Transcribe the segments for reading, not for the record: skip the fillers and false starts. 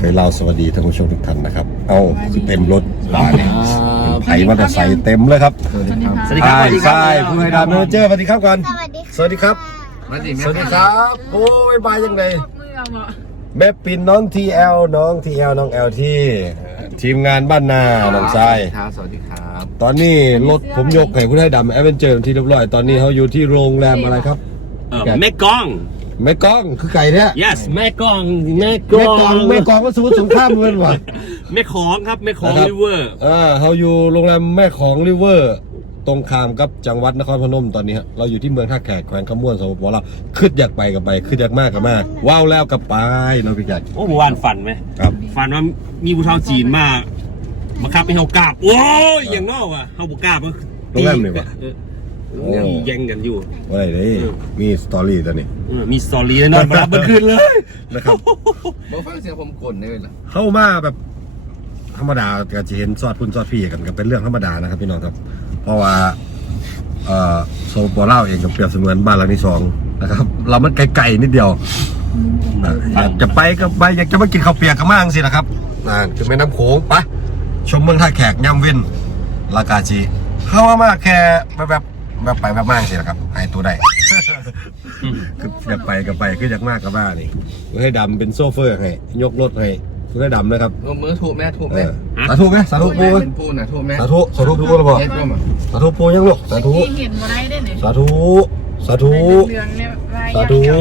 เคยเล่าสวัสดีท่านผู้ชมทุกท่านนะครับเอ้าคือเต็มรถบ้านเนี่ยไผ่มอเตอร์ไซค์เต็มเลยครับสวัสดีครับใช่ผู้ให้ดาวเมเจอร์สวัสดีครับก่อนสวัสดีครับสวัสดีครับโอ้ยบายยังไงแม่ปิ่นน้องทีเอลน้องแอลที่ทีมงานบ้านนาน้องทรายสวัสดีครับตอนนี้รถผมยกให้ผู้ให้ดาวแอดเวนเจอร์ที่เรียบร้อยตอนนี้เขาอยู่ที่โรงแรมอะไรครับแม่กองคือไก่เนี่ย yes แม่กองก็สมุทรสงครามเหมือนวะแม่ของครับแม่ของริเวอร์เขาอยู่โรงแรมแม่ของริเวอร์ตรงข้ามกับจังหวัดนครพนมตอนนี้เราอยู่ที่เมืองท่าแขกแขวงคำม่วนสปปลาวขึ้นอยากไปกับไปขึ้นอยากมากกับมากว้าวแล้วกับไปเนาะพี่แจ๊คโอ้เมื่อวานฝันไหมครับฝันว่ามีผู้ชายจีนมาบังคับให้เขากราบโอ้ยอย่างนอกอ่ะเขาบุกกราบมันโรงแรมเลยวะแย่งกันอยู่อะไรนี่มีสตอรี่ตัวนี้มีสตอรี่นอนมารับเมื่อคืนเลยนะครับบอกฟังเสียงผมกดได้เลยเข้ามาแบบธรรมดาก็จะเห็นซอดพุ่นซอดพี่กันเป็นเรื่องธรรมดานะครับพี่น้องครับเพราะว่าโซปอลาวเองก็เปรียบเสมือนบ้านหลังที่สองนะครับเรามันไกลๆนิดเดียวอยากจะไปก็ไปอยากจะมากินข้าวเปียกก็มากสินะครับคือแม่น้ำโขงไปชมเมืองท่าแขกย่ำวินลากาจีเข้ามาแค่แบบไปแบบมากสินะครับหายตัวได้คืออยากไปก็ไปคืออยากมากกับบ้านี่ให้ดำเป็นโซเฟอร์ให้ยกรถให้คือให้ดำนะครับมือถูกแม่ถูกแม่สาธุไหมสาธุปูปูนะถูกแม่สาธุปูหรือเปล่าสาธุปูยังลูกสาธุสาธุสาธุสาธุ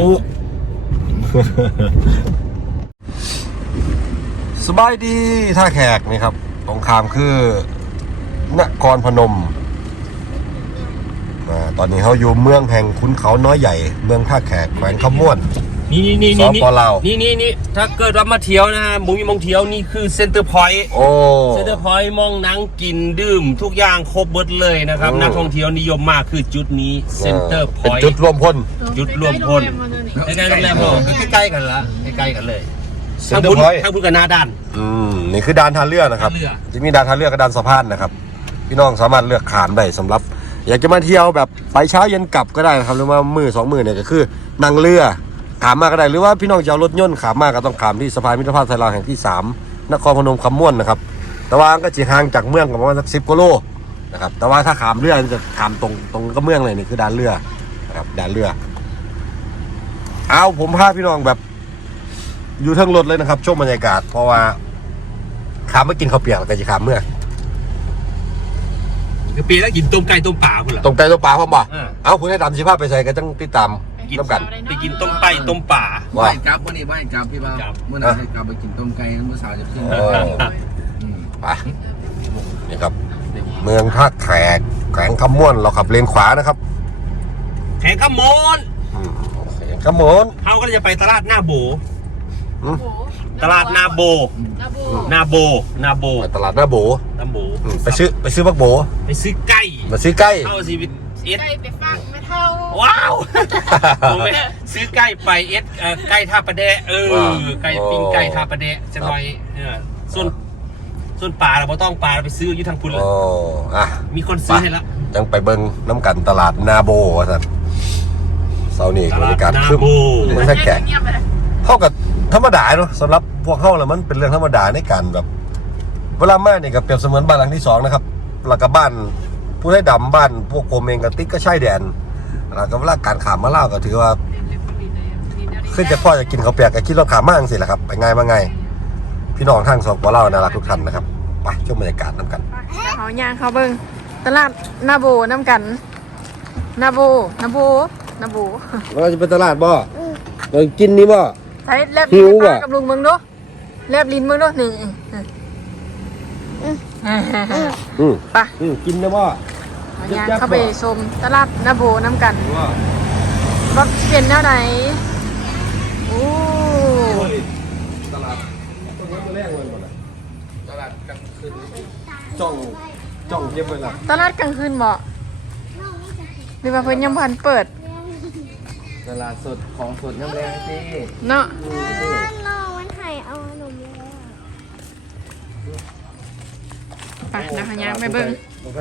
สบายดีท่าแขกนี่ครับตรงข้ามคือนครพนมตอนนี้เขาอยู่เมืองแห่งขุนเขาน้อยใหญ่เมืองท่าแขกแขวงคำม่วนนี่สปลาวนี่ถ้าเกิดว่ามาเที่ยวนะมุ้งมองเที่ยวนี่คือเซ็นเตอร์พอยต์เซ็นเตอร์พอยต์มองนั่งกินดื่มทุกอย่างครบเบิดเลยนะครับนักท่องเที่ยวนิยมมากคือจุดนี้เซ็นเตอร์พอยต์จุดรวมพลใกล้ๆโรงแรมใกล้ๆกันละใกล้ๆกันเลยทางบุญกับหน้าด้านนี่คือด่านท่าเรือนะครับจะมีด่านท่าเรือกับด่านสะพานนะครับพี่น้องสามารถเลือกขามได้สำหรับอยากจะมาเที่ยวแบบไปเช้าเย็นกลับก็ได้นะครับหรือว่า2 มื้อเนี่ยก็คือนั่งเรือขามมาก็ได้หรือว่าพี่น้องจะเอารถยนต์ขามมาก็ต้องขามที่สะพานมิตรภาพไทยลาวแห่งที่3นครพนมคำม่วนนะครับแต่ว่าก็จะห่างจากเมืองประมาณสัก10 กิโลนะครับแต่ว่าถ้าขามเรือจะขามตรงก็เมืองเลยนี่คือด่านเรือนะครับด่านเรือเอาผมพาพี่น้องแบบอยู่ทั้งรถเลยนะครับชมบรรยากาศเพราะว่าขามมากินข้าวเปียกแล้วก็จะขามเมื่อปีแล้วกินต้มไก่ต้มป่าคุณเหรอต้มไก่ต้มป่าพ่อบ่เอาคุณให้ดำสิภาพไปใส่ก็ต้องติดตามน้ำกันไปกินต้มไก่ต้มป่าว่ายกับวันนี้ว่ายกับพี่บ้าเมื่อไหร่จะกลับไปกินต้มไก่เมื่อสาวจะขึ้นไปนี่ครับเมืองท่าแขกแขวงคำม่วนเราขับเลนขวานะครับแขกขมอนขมอนเขาก็จะไปตลาดหน้าโบตลาดนาโบตลาดหน้าโบไปซื้อบักโบไปซื้อไก่เข้าซีวิตไก่ไปฟักไม่เท่าว้าวซื้อไก่ไปไก่ท่าประแดะไก่ปิ้งไก่ท่าประแดะจะลอยส่วนปลาเราไม่ต้องปลาเราไปซื้ออยู่ทางพุนเลยมีคนซื้อให้แล้วยังไปเบิ้งน้ำกันตลาดนาโบสันเสาร์นี้บรรยากาศคึมมันแขกเท่ากับธรรมดาเนาะสำหรับพวกเขาแล้วมันเป็นเรื่องธรรมดาในการแบบเวลามาเนี่ยกับเปรียบเสมือนบ้านหลังที่2นะครับแล้วก็บ้านผู้ได้ดำบ้านพวกโกเมงกับติ๊กก็ใช่แดนแล้วก็เวลาการขามมาเล่าก็ถือว่าขึ้นจากพ่อจะกินข้าวเปียกก็คิดรถขามมากสิแหละครับไปง่ายมาไงพี่น้องทางสองเล่าน่ารักทุกท่านนะครับไปชมบรรยากาศน้ำกันเขาย่างเขาเบิ้งตลาดนาโบน้ำกันนาโบเราจะไปตลาดบ่เรากินนี่บ่ใช้แลบลิ้นกับลุงมึงดูแลบลิ้นมึงดูหนึ่งไปกินนะบ่ย่างเข้าไปชมตลาดนาโบน้ำกันว่าเปลี่ยนแนวไหนโอ้ตลาดต้นไม้แรกเลยหมดเลยตลาดกลางคืนจ้องเย็บเลยล่ะตลาดกลางคืนเหมาะหรือว่าเพิ่นยังพันเปิดตลาดสดของสดน้ำแรงสิเนาะน้องมันไข่เอาขนมเลยไปนะคะย่างไปเบิ้ง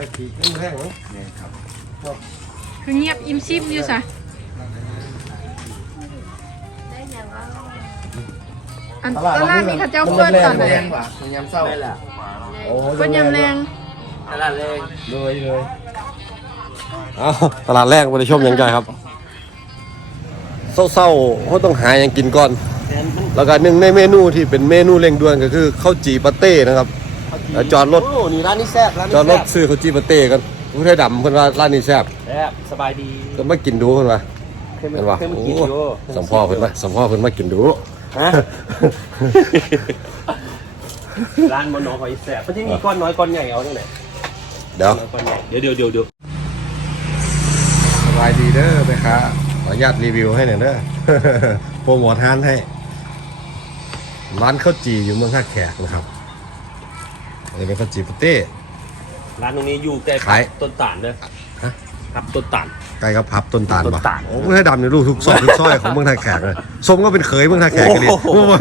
คือเงียบอิ่มซิมอยู่ซะอันตลาดนี้เขาเจ้าเปิดตอนไหนแรงกว่าในยามเศร้าเปิดยำแรงตลาดแรงเลยเอาตลาดแรกมาได้ชมยังไงครับเศร้าๆเขาต้องหาอย่างกินก่อน แล้วก็หนึ่งในเมนูที่เป็นเมนูเร่งด่วนก็คือข้าวจีปาเต้นะครับแล้วจอดรถโอ้นี่ร้านนี้แซ่บร้านนี้จอดรถซื้อข้าวจีปาเต้กันผู้ไทยดำเพิ่นว่าร้านนี้แซ่บแซ่บสบายดีก็มากินดูเพิ่นว่าเคยเห็นว่ามาโอ้กินอยู่สัมพ่อเพิ่นว่าสัมพ่อเพิ่นมากินดูฮะ ร้านมโนหอยแซ่บมันจะมีก้อนน้อยก้อนใหญ่เอาตรงไหนเดี๋ยวก้อนใหญ่เดี๋ยวสบายดีเด้อแม่ค้าขออนุญาตรีวิวให้หน่อยเด้อ โปรโมทร้านให้ร้านข้าวจีอยู่เมืองท่าแขกนะครับอันนี้เป็นข้าวจีปาเต้ร้านตรงนี้อยู่ใกล้ขายต้นตาลเด้อฮะครับต้นตาลใกล้กับพับต้นตาลต้ปะนตาลโอ้เมืองไทยดำเนี่ยลูกทุกซอยทุกซอยของเมืองไทยแขกเลยสมก็เป็นเขยเมืองไทยแขกกันดิโอ้โหโอ้โห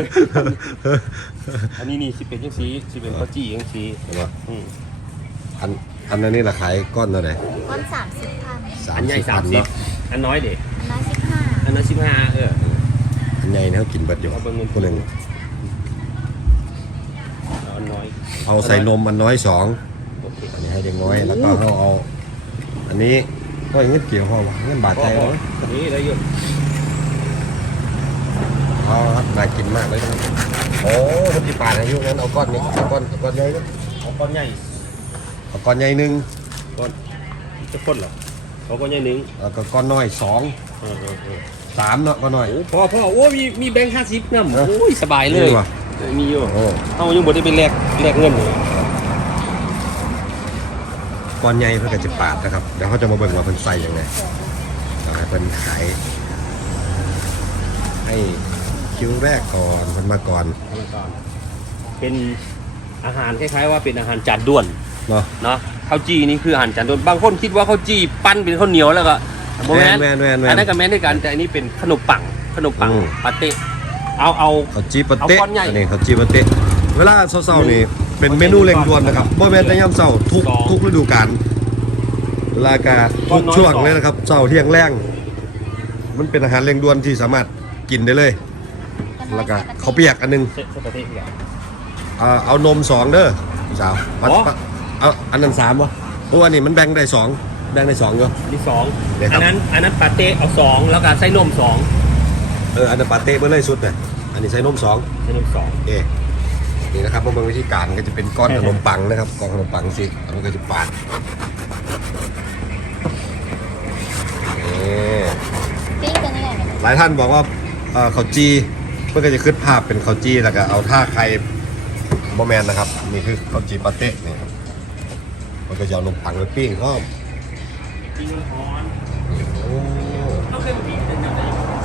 อันนี้นี่สิเป็นยังซีสิเป็นข้าวจี้ยังซีเห็นปะอืมอันนั้นนี่ราคายก้อนเท่าไหร่ก้อน30,000 อันใหญ่พัน 30 เนาะอันน้อยเด็กอันนั้น15 อันน้อย15 อันใหญ่เนี่ยเขากินเบิดอยู่เอาเบิ่งเงินคนหนึ่งอันน้อยเอาใส่นมอันน้อย2 โอเคอันนี้ให้เด็กน้อยแล้วก็เขาเอา อันนี้ก็เงินเกี่ยวเขาวะเงินบาทใจเลยนี่ได้เยอะเอาครับน่ากินมากเลยนะครับโอ้คนที่ป่านอายุนั้นเอาก้อนนี้เอาก้อนใหญ่นะเอาก้อนใหญ่เอาก้อนใหญ่หนึ่งก้อนจะพ่นเหรอเอาก้อนใหญ่หนึ่งแล้วก็ก้อนน้อย2 เออ 3เนาะก้อนน้อยโอ้พ่อโอ้มีแบงค์50น้ำโอ้ยสบายเลยนี่ว่ะมีอยู่โอ้เอายังบ่ได้ไปแลกเงินเลยก้อนใหญ่เพื่อจะปาดนะครับเดี๋ยวเขาจะมาเบิ่งว่าเพิ่นใส่ยังไงเพิ่นขายให้คิวแรกก่อนเพิ่นมาก่อนเป็นอาหารคล้ายๆว่าเป็นอาหารจานด่วนเนาะเนาะข้าวจีนี่คืออาหารจานด่วนบางคนคิดว่าข้าวจีปั้นเป็นข้าวเหนียวแล้วก็โมแมนแม่นอันนั้นก็แม่นด้วยกันแต่อันนี้เป็นขนมปังอืมปาเต้เอาข้าวจีปาเต้เอาก้อนใหญ่อันนี้ข้าวจีปาเต้เวลาเช้าๆนี่เป็นเมนูเร่งด่วนนะครับบ่แม่นแต่ยามเช้าทุกฤดูกาลเวลากาทุกช่วงเลยนะครับเช้าเที่ยงแรงมันเป็นอาหารเร่งด่วนที่สามารถกินได้เลย แล้วก็ข้าวเปียกอันนึงเส้นปาเต้เนี่ยเอานม2เด้อพี่สาวอ๋อเอาอันนั้น3วะเพราะว่านี่มันแบ่งได้2แบ่งได้2ก็ที่สองเดี๋ยวครับอันนั้นปาเต้เอา2แล้วก็ใส่นม2 อันนั้นปาเต้เบอร์เลยสุดเลยอันนี้ใส่นม2 ใส่นม2 นี่นะครับมาเบิ่งวิธีการก็จะเป็นก้อนขนมปังนะครับก้อนขนมปังสิแล้วมันก็จะปาดนี่ปิ้งตัวนี้ไงหลายท่านบอกว่าข้าวจีเพื่อก็จะขึ้นภาพเป็นข้าวจีแล้วก็เอาท่าไข่บอแมนนะครับนี่คือข้าวจีปาเต้นี่ครับมันก็จะเอาขนมปังไปปิ้งก็กินฮ้อนโอ้ต้องเคยมากินเป็นแบบไหน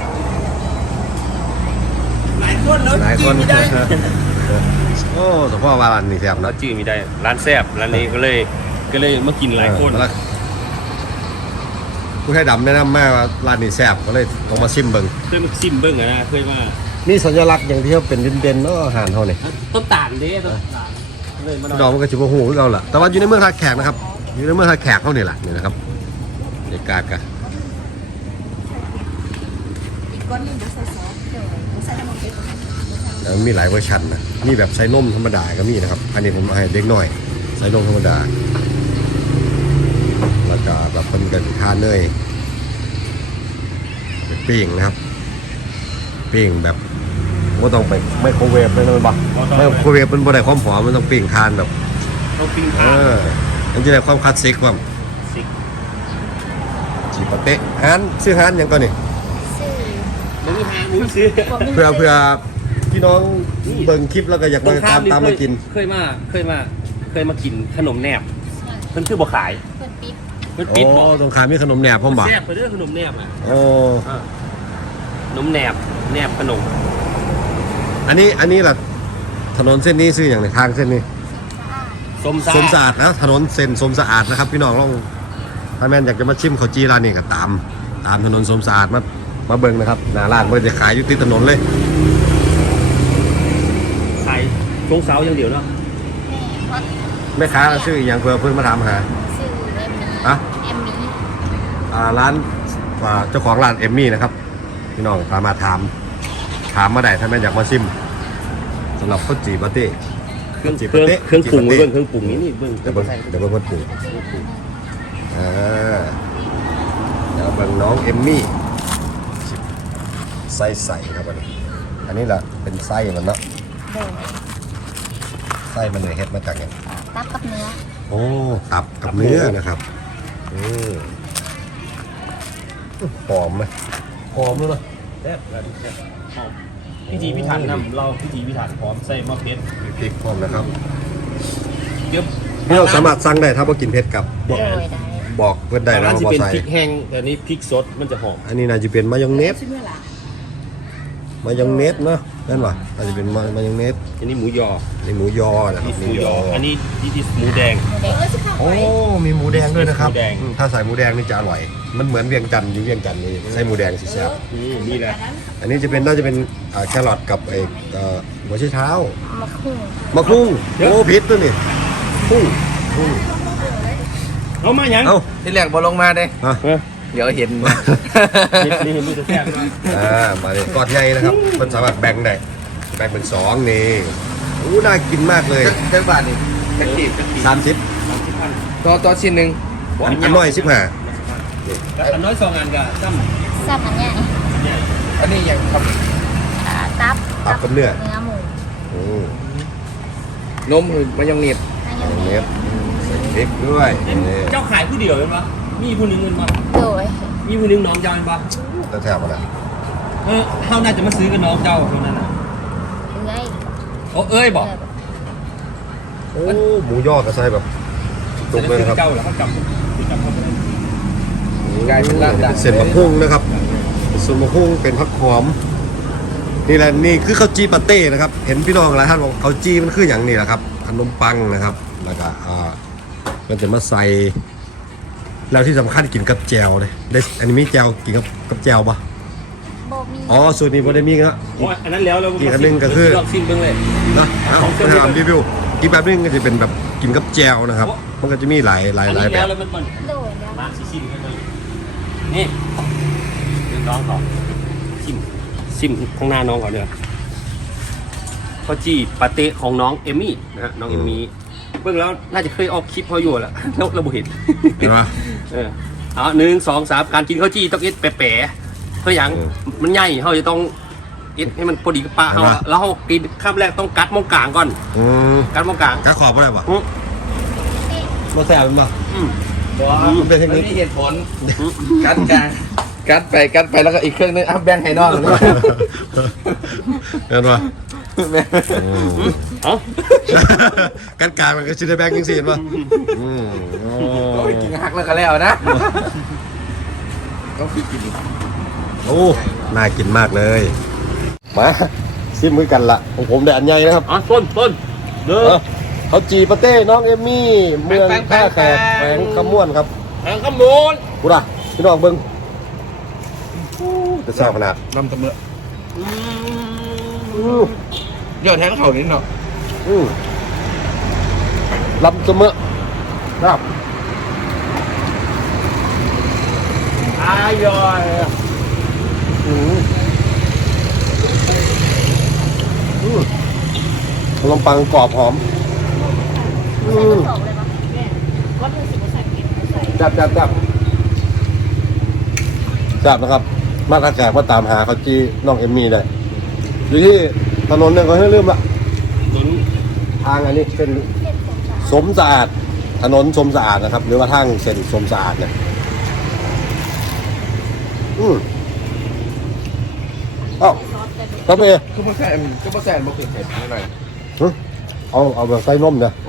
หลายคนแล้วหลายคนกินไม่ได้โอ้สมพ่อวารันนี่แซ่บแล้นะวจื้อมีได้ร้านแซ่บร้านนี้ก็เลยมากินหลายคนแล้วผู้ให้ดำแนะนำมากว่าร้านนี้แซ่บก็เลยต้องมาชิมเบิ่งเคยมาซิมเบิ้งอะนะเคยมานี่สัญลักษณ์อย่างที่เขาเป็นเด่นๆเนาะอาหารเขาเนี่ยต้นตาลเด้ต้นตาลเลยมาหน่ดออก ยมันก็จะบ่ฮู้คือเราล่ะแต่ว่าอยู่ในเมืองท่าแขกนะครับอยู่ในเมืองท่าแขกเขานี่แหละนี่นะครับบรรยากาศกันอีกก้อนหนึงใส่ซอสเดี๋ยวใส่น้ำมันเผ็ดแล้วมีหลายเวอร์ชันนะมีแบบใส่นมธรรมดาก็มีนะครับ อันนี้ผมเอาให้เด็กหน่อยใส่นมธรรมดาแล้วก็แบบเพิ่นก็สิทานเนยเป็นปิ้งนะครับปิ้งแบบบ่ต้องไปไมโครเวฟเลยนะมันบ่ไมโครเวฟมันบ่ได้ความหอมมันต้องปิ้งทานแบบต้องปิ้งเอทานมันจะได้ความคลาสสิกความสิกจีปาเต้ฮันชื่อฮันหยังก่อนนี่สื่อมึงหามึงซื้อเพื่อพี่น้องเบิ่งคลิปแล้วก็อยากมาตามมากินเคยมากินขนมแนบเพิ่นคือบ่ขายเปิดปิ๊บเพิ่นโอ้ปิดบ่ตรงขามมีขนมแหนบพ่อมบ่แซ่บไปเด้อขนมแนบอ่ะโอ้ขนมแนบขนมอันนี้ล่ะถนนเส้นนี้ชื่ออย่างไรทางเส้นนี้สะอาดสมซ่าสมสะอาดนะถนนเส้นสมสะอาดนะครับ พี่น้องลองถ้าแม่นอยากจะมาชิมข้าวจีร้านนี้ก็ตามถนนสมสะอาดมาเบิ่งนะครับหน้าร้านมันจะขายอยู่ติดถนนเลยขายช่วงเสาร์อย่างเดียวเนาะแม่ฮอตแม่ค้าชื่ออหย่างเพื่อเพิ่นมาถามหาสื่อเอมมี่อะเอมมี่ร้านเจ้าของร้านเอมมี่นะครับ พี่น้องสามารถถามมาได้ถ้าแม่นอยากมาชิมสำหรับข้าวจีปาเต้เครื่องปรุงเบื้องเครื่องปรุงนี่เบื้องเดี๋ยวเบิ่งข้าวปรุงเดี๋ยวเบิ่งน้องเอมมี่ไส้ใส่ครับอันนี้แหละเป็นไส้มันเนาะโดยไส้มันเลยเฮ็ดมาจากไงตับกับเนื้อโอ้ตับกับเนื้อนะครับหอมไหมหอมเลยแซ่บแบบแซ่บหอมพิธีพิถันนำเราพิธีพิถันพร้อมใส่มะเขือมีพริกหอมนะครับเดี๋ยวพี่เราสามารถสั่งได้ถ้าว่ากินเผ็ดกับโดยได้บอกเพื่อนได้แต่นะร้านที่ว่าเป็นใส่พริกแห้งแต่นี้พริกสดมันจะหอมอันนี้น่าจะเป็นมายองเนสชื่อเมื่อไหร่มายองเนสเนาะนั่นวะน่าจะเป็นมายองเนสอันนี้หมูยอนี่หมูยอนะครับหมูยออันนี้หมูแดงเด็กสิค่ะโอ้มีหมูแดงด้วยนะครับหมูแดงถ้าใส่หมูแดงนี่จะอร่อย มันเหมือนเวียงจันทร์อยู่เวียงจันทร์นี่ใส่หมูแดงสิแซ่บนี่แหละอันนี้จะเป็นน่าจะเป็นแครอทกับไอ้หัวไชเท้ามาคุ้งมะคุ้งโอ้พิษตัวนี่คุ้งเอามายังเอ้าที่แรกบอลงมาเด้อ่ะเดี๋ยวเห็นนี่เห็นมีแต่แซ่บมากมาเลยกอดใหญ่นะครับมันสามารถแบ่งได้แบ่งเป็น2นี่อู้น่ากินมากเลยเจ้าบาทนี่ตะกีบ 30 ตัวชิ้นหนึ่งอันน้อย15 อันน้อย2อันกับจ้ำแซ่บอันเนี้ยอันนี้ยังทตับตับกับเนื้อเนื้อหมูอืมำนมคือมายองเนสมายองเนเนฟสใส่พริกด้วยนี่เจ้าขายผู้เดียวเป็นปะมีผู้หนึงเงินปะโดยมีผู้หนึงน้องเจ้าเป็นปะแล้วแถวอะไรเขาน่าจะมาซื้อกับน้องเจ้าเท่านั้นนะเอ้ยโอ้เอ้ยบอกโอ้หมูยอกับไส้แบบจุกเลยนะครับเจ้าแล้วเขากลับเขาไปได้กลายเป็นร้านดังเส้นมะพุ่งนะครับเป็นส่วนมะพุ่งเป็นผักหอมนี่แหละนี่คือข้าวจีปาเต้นะครับเห็นพี่น้องหลายท่านบอกข้าวจีมันคืออย่างนี้แหละครับขนมปังนะครับแล้วก็มันจะมาใส่แล้วที่สำคัญกินกับแจวเลยได้อันนี้มีแจวกินกับแจวปะโบมีอ๋อสูตรนี้บ่ได้มีครับโอ้ยอันนั้นแล้วเราอีกอันหนึ่งก็คือลองซิมเบิ้งเลยนะเอาไปทำรีวิวอีกแบบนึงก็จะเป็นแบบกินกับแจวนะครับ มันก็จะมีหลายอันนี้แบแล้วบแล้วมันโดยแล้วมาซิมกันเลยนี่เดี๋ยวน้องก่อนซิมข้างหน้าน้องก่อนเดี๋ยวข้าวจีปาเต้ของน้องเอมี่นะฮะน้องเอมี่เบิ่งแล้วน่าจะเคยออกคลิปเขาอยู่แหละแล้วเราบ่เห็นเห็นปะเอา1 2 3การกินข้าวจีต้องเอ็ดแปะๆเพราะอย่างมันใหญ่เขาจะต้องเอ็ดให้มันพอดีกับปลาเขาแล้วเขากินข้ามแรกต้องกัดมองกลางก่อนอืมกัดมองกลางกระขอบอะไรปะอืมมาแซ่บเป็นปะอืมเป็นเทคมันนิคมีเหตุผลกัดกันกัดไปแล้วก็อีกเครื่องนึงแบ่งให้น้องเห็นปะเอ้ากันกลางมันก็ชิได้แบงค์ยังสิเห็นปะอืมโอ้ยกินหักแล้วก็แล้วนะต้องกินโอ้น่ากินมากเลยมาซิมมือกันละของผมได้อันใหญ่นะครับต้นเด้อเขาจีปาเต้น้องเอมมี่เมืองท่าแขกแขวงขม่วนครับแหงขมูลกูด่ะพี่น้องเบิ้งจะแซ่บขนาดน้ำตะเมอะเดี๋ยวแทนเขานิดเนาะลำเสมอครับอร่อยขนมปังกรอบหอมใส่กระสอบเลยปะก็เธอสิบใส่กินใส่จับนะครับ มาตาแขกมาตามหาเขาจีน้องเอมมี่เลยอยู่ที่ถนนเนี่ยเขาให้เริ่มละลุ้นทางอันนี้เป็นเผ็ดสมชาสมสะอาดถนนสมสะอาดนะครับ หรือว่าทางเส้นสมสะอาดเนี่ยเอ้าครับเอก็มาแซนบ่เกิดเผ็ดนิดหน่อยเอาแบบใส่นมเนี่ย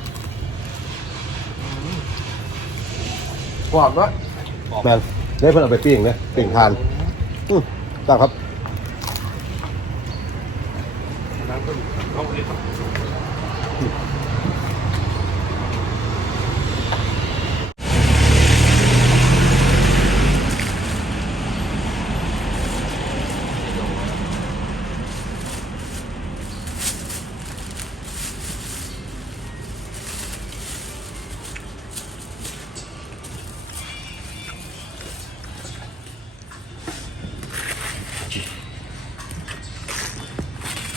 กรอบเนาะแมนได้เพิ่นเอาไปปิ้งเนี่ยปิ้งทานจ้าครับ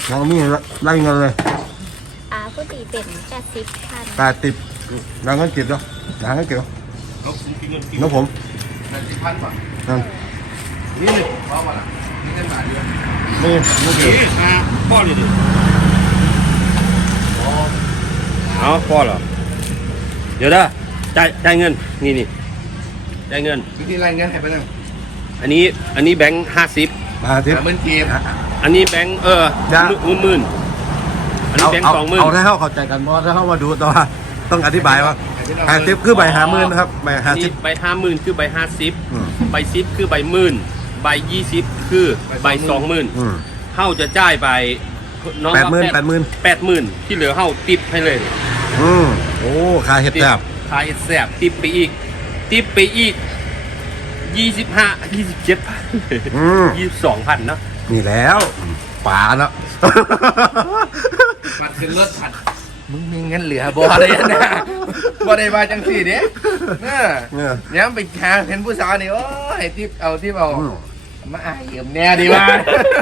น้องมีไล่เงินเลยผู้ตีเป็น80,000 80แล้วเงินเก็บเนาะแล้วเงินเก็บเนาะน้องผม 80,000 บาทนั่นนี่เพราะว่านี่เป็นบาทเดียวนี่นี่คือพ่อเลยดิเอาพ่อเหรอเดี๋ยวนะจ่ายเงินนี่จ่ายเงินวิธีรายเงินให้ไปเลยอันนี้แบงค์50 มาทิพย์เหมือนเกมอันนี้แบงค์หมื่นอันนี้แบงค์20,000 เอาถ้าเข้าใจกันเพราะถ้าเข้ามาดูต่อต้องอธิบายว่า50คือใบ50,000นะครับใบอันนี้ 50 ใบ50,000คือใบอืม 50ใบ10คือใบ10,000ใบ20คือใบอืม 20,000เฮาจะจ่ายไปน้อง 80,000ที่เหลือเฮาติปให้เลยโอ้ค่าเฮ็ดแซ่บขายแสบติปไปอีก25 27,000 22,000เนาะนี่แล้วป๋าเนาะบัตรขึ้นรถผัดมึงมีเงินเหลือบ่อะไรนะบ่ได้มาจังสี่เด้เนี่ยไปหาเห็นผู้สาวนี่โอ้ยทิปเอามาเยี่ยมแน่ดีว่า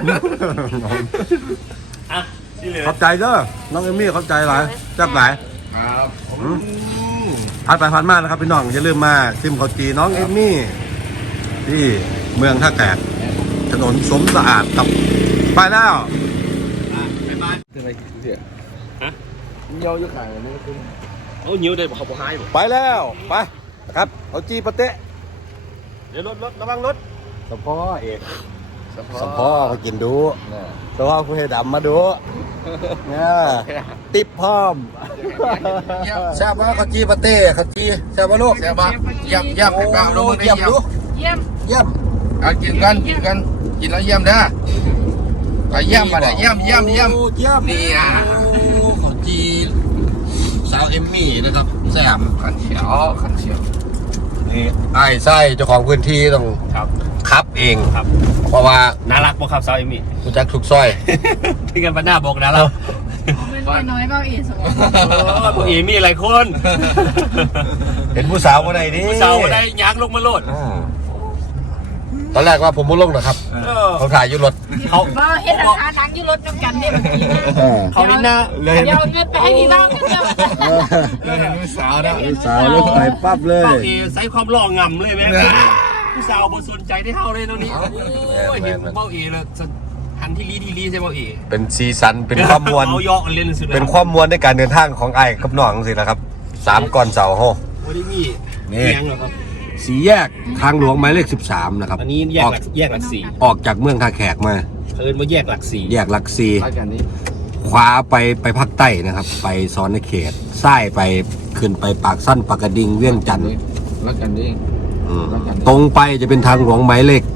อ่ะที่เหลือขอบใจเด้อน้องเอมี่ขอบใจหลายแซ่บหลายครับผ่านไปผ่านมานะครับพี่น้องอย่าลืมมาซิมข้าวจีน้องเอมี่ที่เมืองท่าแขกถนนสมสะอาดกับไปแล้วบ๊ายบายเป็นไรเดี๋ยวฮะเยี่ยวอยู่ขางนี่คือเอานิ้วได้บ่เขาบ่หายบ่ไปแล้วไปครับเอาจีปะเตะเดี๋ยวรถระวังรถสปอเอกสะสปอมากินดูเนี่ยสปอผู้ให้ดำมาดูเนี่ยติบพร้อมแซ่บมากข้าวจีปะเต้ข้าวจีแซ่บมากลูกแซ่บปะเยี่ยมกล่าวลงมือได้เยี่ยมเยี่ยดูมเยี่ยมเยี่ยมเอากินกันกินแล้วเยี่ยมนะไปเยี่ยมมาได้เยี่ยมเยี่ยมนี่อ่ะข้าวจีสาวเอมมี่นะครับแซ่บขันเขียวนี่ไอ้ไส้เจ้าของพื้นที่ต้องครับคับเองครับเพราะว่าน่ารักบ่ครับสาวเอมี่รู้จักทุกซอยที่กันปะหน้าบอกนะเราเป็นน้อยเบาอีสบ่เอมี่หลายคนเห็นผู้สาวคนไหนนี่ผู้สาวบ่ได้ยักลงมาโลดตอนแรกว่าผมบ่ลงนะครับ เขาถ่ายอยู่รถเขาว่าเฮ็ดราคานังอยู่รถน้ำกันเนี่ยมันดีนะเขาเห็นหน้าเลยเดี๋ยวเอาเงินไปให้พี่บ้างเดี๋ยวเราเห็นผู้สาวนะผู้สาวรถไปปั๊บเลยเบาเอใส่ความหล่องำเลยแม่ผู้สาวบ่สนใจได้เท่าเลยตอนนี้โอ้ยเห็นเบาเอแล้วหันที่ลีใช่เบาเอเป็นซีซันเป็นความมวลเอายอกเล่นสุดเลยเป็นความมวลในการเดินทางของไอ้กับน้องสินะครับ3ก่อนเสาโฮบ่ได้มีนี่เลี้ยงหรอกครับสีแยกทางหลวงหมายเลข13นะครับอันนี้แยกออกหลักสี่ออกจากเมืองท่าแขกมาเพิ่นว่าแยกหลักสี่แยกหลักซีรักกันนี่ขวาไปภาคใต้นะครับ ไปซอนในเขตซ้ายไปขึ้นไปปากสั้นปากกระดิ่งเวียงจันทร์รักกันนี่ตรงไปจะเป็นทางหลวงหมายเลข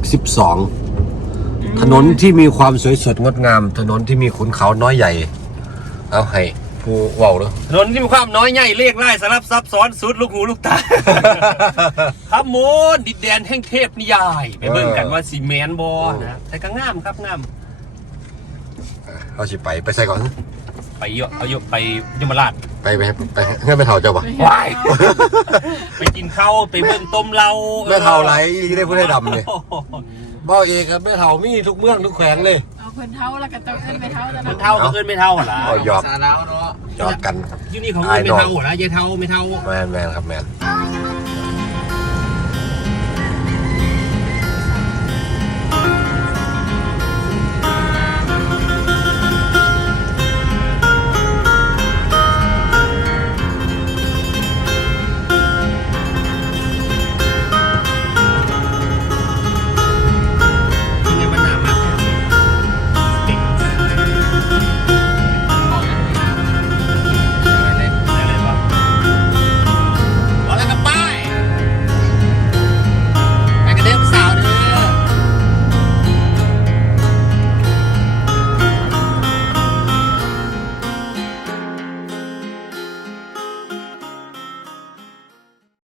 12ถนนที่มีความสวยสดงดงาม ถนนที่มีขุนเขาน้อยใหญ่ เอาให้ผู้เว้าเด้อถนนที่มีความน้อยใหญ่เลขไล่สลับซับซ้อนสุดลูกหูลูกตา ขโมนดินแดนแห่งเทพนิยายไปเบิ่งกันว่าสีแมนบอนะแต่ก็งามครับงามเอาสิไปใส่ก่อนไปเยอะเอาเยอะไปยมราชไปเงื่อนไปเท่าเจ้าปะว้ายไปกินข้าวไปเบิ่งต้มเหล้าแม่เท่าไรที่ได้ผู้ได้ดำเลยบ่เอกกับแม่เท่ามีทุกเมืองทุกแขวงเลยเอาคนเท่าแล้วก็ต้องขึ้นไปเท่าแล้วมันนะเท่าก็เกินไม่เท่าหรอเอาหยอกสาแล้วเนาะหยอกกันยูนี่เขาเกินไม่เท่าหรอเยเท่าไม่เท่าแมนครับแมน